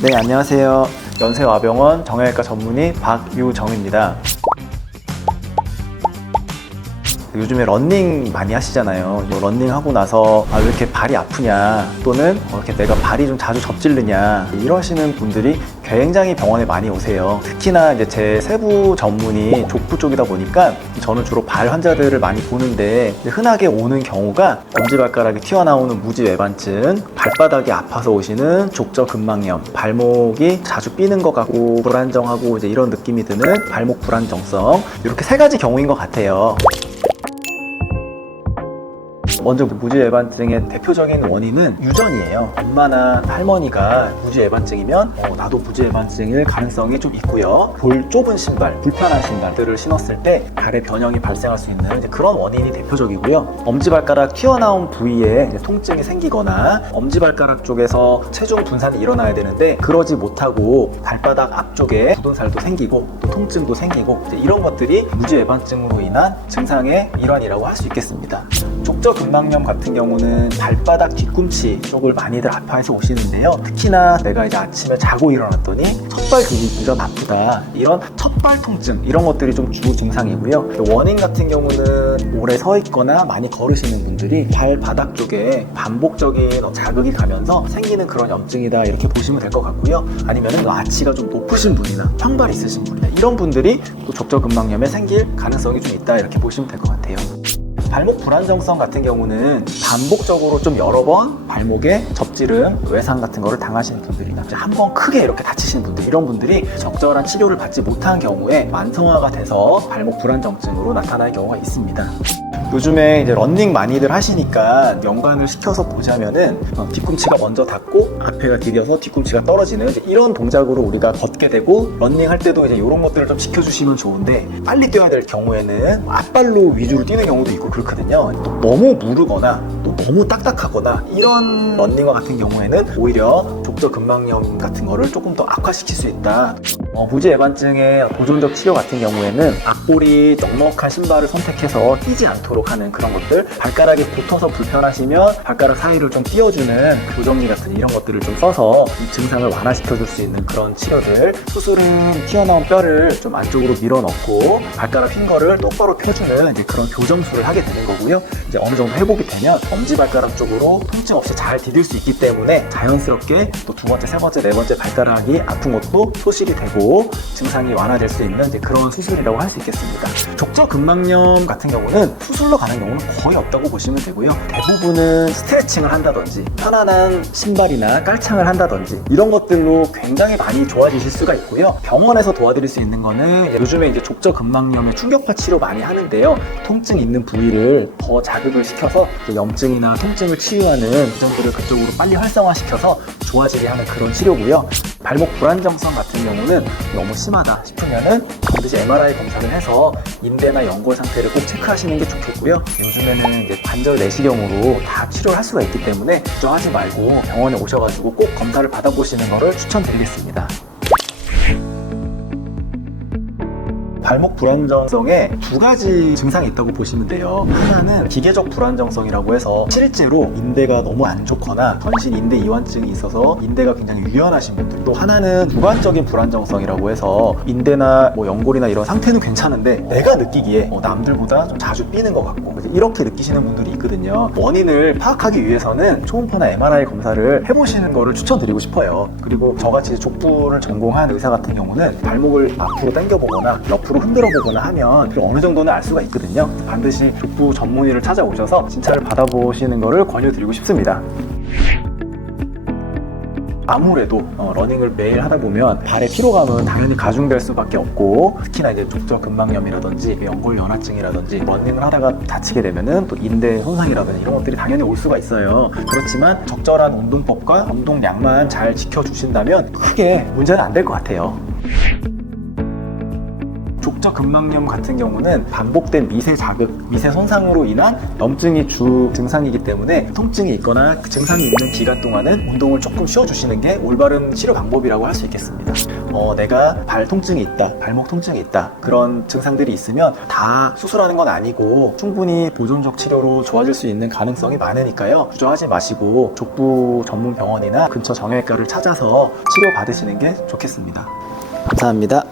네, 안녕하세요. 연세와병원 정형외과 전문의 박유정입니다. 요즘에 러닝 많이 하시잖아요. 러닝 하고 나서 왜 이렇게 발이 아프냐, 또는 이렇게 내가 발이 좀 자주 접질르냐, 이러시는 분들이 굉장히 병원에 많이 오세요. 특히나 이제 제 세부 전문이 족부 쪽이다 보니까 저는 주로 발 환자들을 많이 보는데, 흔하게 오는 경우가 엄지발가락이 튀어나오는 무지외반증, 발바닥이 아파서 오시는 족저근막염, 발목이 자주 삐는 것 같고 불안정하고 이제 이런 느낌이 드는 발목 불안정성, 이렇게 세 가지 경우인 것 같아요. 먼저 무지외반증의 대표적인 원인은 유전이에요. 엄마나 할머니가 무지외반증이면 나도 무지외반증일 가능성이 좀 있고요. 볼 좁은 신발, 불편한 신발들을 신었을 때 발의 변형이 발생할 수 있는 그런 원인이 대표적이고요. 엄지발가락 튀어나온 부위에 통증이 생기거나 엄지발가락 쪽에서 체중 분산이 일어나야 되는데 그러지 못하고 발바닥 앞쪽에 굳은 살도 생기고 또 통증도 생기고, 이런 것들이 무지외반증으로 인한 증상의 일환이라고 할 수 있겠습니다. 족저근막염 같은 경우는 발바닥 뒤꿈치 쪽을 많이들 아파해서 오시는데요. 특히나 내가 이제 아침에 자고 일어났더니 첫발 근육이 아프다, 이런 첫발 통증, 이런 것들이 좀 주 증상이고요. 원인 같은 경우는 오래 서 있거나 많이 걸으시는 분들이 발바닥 쪽에 반복적인 자극이 가면서 생기는 그런 염증이다, 이렇게 보시면 될 것 같고요. 아니면은 아치가 좀 높으신 분이나 황발 있으신 분이나 이런 분들이 또 족저근막염에 생길 가능성이 좀 있다, 이렇게 보시면 될 것 같아요. 발목 불안정성 같은 경우는 반복적으로 좀 여러 번 발목에 접지름, 외상 같은 거를 당하시는 분들이나 한 번 크게 이렇게 다치시는 분들, 이런 분들이 적절한 치료를 받지 못한 경우에 만성화가 돼서 발목 불안정증으로 나타날 경우가 있습니다. 요즘에 이제 러닝 많이들 하시니까 연관을 시켜서 보자면은 뒤꿈치가 먼저 닿고 앞에가 디뎌서 뒤꿈치가 떨어지는 이런 동작으로 우리가 걷게 되고, 러닝 할 때도 이제 이런 것들을 좀 지켜주시면 좋은데, 빨리 뛰어야 될 경우에는 앞발로 위주로 뛰는 경우도 있고 그렇거든요. 또 너무 무르거나 또 너무 딱딱하거나 이런 러닝화 같은 경우에는 오히려 족저근막염 같은 거를 조금 더 악화시킬 수 있다. 무지외반증의 보존적 치료 같은 경우에는 앞볼이 넉넉한 신발을 선택해서 뛰지 않도록 하는 그런 것들, 발가락이 붙어서 불편하시면 발가락 사이를 좀 띄워주는 교정기 같은 이런 것들을 좀 써서 이 증상을 완화시켜줄 수 있는 그런 치료들, 수술은 튀어나온 뼈를 좀 안쪽으로 밀어넣고 발가락 핀 거를 똑바로 펴주는 이제 그런 교정술을 하게 되는 거고요. 이제 어느 정도 회복이 되면 엄지발가락 쪽으로 통증 없이 잘 디딜 수 있기 때문에 자연스럽게 또 두 번째, 세 번째, 네 번째 발가락이 아픈 것도 소실이 되고 증상이 완화될 수 있는 이제 그런 수술이라고 할 수 있겠습니다. 족저근막염 같은 경우는 수술로 가는 경우는 거의 없다고 보시면 되고요. 대부분은 스트레칭을 한다든지 편안한 신발이나 깔창을 한다든지 이런 것들로 굉장히 많이 좋아지실 수가 있고요. 병원에서 도와드릴 수 있는 거는 요즘에 이제 족저근막염의 충격파 치료 많이 하는데요. 통증 있는 부위를 더 자극을 시켜서 염증이나 통증을 치유하는 기전들을 그쪽으로 빨리 활성화시켜서 좋아지게 하는 그런 치료고요. 발목 불안정성 같은 경우는 너무 심하다 싶으면은 반드시 MRI 검사를 해서 인대나 연골 상태를 꼭 체크하시는 게 좋겠고요. 요즘에는 이제 관절 내시경으로 다 치료를 할 수가 있기 때문에 걱정하지 말고 병원에 오셔가지고 꼭 검사를 받아보시는 것을 추천드리겠습니다. 발목 불안정성에 두 가지 증상이 있다고 보시면 돼요. 하나는 기계적 불안정성이라고 해서 실제로 인대가 너무 안 좋거나 전신 인대 이완증이 있어서 인대가 굉장히 유연하신 분들, 또 하나는 주관적인 불안정성이라고 해서 인대나 연골이나 이런 상태는 괜찮은데 내가 느끼기에 남들보다 좀 자주 삐는 것 같고 이렇게 느끼시는 분들이 있거든요. 원인을 파악하기 위해서는 초음파나 MRI 검사를 해보시는 거를 추천드리고 싶어요. 그리고 저같이 족부를 전공한 의사 같은 경우는 발목을 앞으로 당겨보거나 옆으로 흔들어 보거나 하면 어느 정도는 알 수가 있거든요. 반드시 족부 전문의를 찾아오셔서 진찰을 받아보시는 것을 권유드리고 싶습니다. 아무래도 러닝을 매일 하다 보면 발의 피로감은 당연히 가중될 수밖에 없고, 특히나 이제 족저근막염이라든지 연골 연화증이라든지 러닝을 하다가 다치게 되면은 또 인대 손상이라든지 이런 것들이 당연히 올 수가 있어요. 그렇지만 적절한 운동법과 운동량만 잘 지켜주신다면 크게 문제는 안 될 것 같아요. 족저 근막염 같은 경우는 반복된 미세 자극, 미세 손상으로 인한 염증이 주 증상이기 때문에 통증이 있거나 그 증상이 있는 기간 동안은 운동을 조금 쉬어주시는 게 올바른 치료 방법이라고 할 수 있겠습니다. 내가 발 통증이 있다, 발목 통증이 있다, 그런 증상들이 있으면 다 수술하는 건 아니고 충분히 보존적 치료로 좋아질 수 있는 가능성이 많으니까요. 주저하지 마시고 족부 전문 병원이나 근처 정형외과를 찾아서 치료 받으시는 게 좋겠습니다. 감사합니다.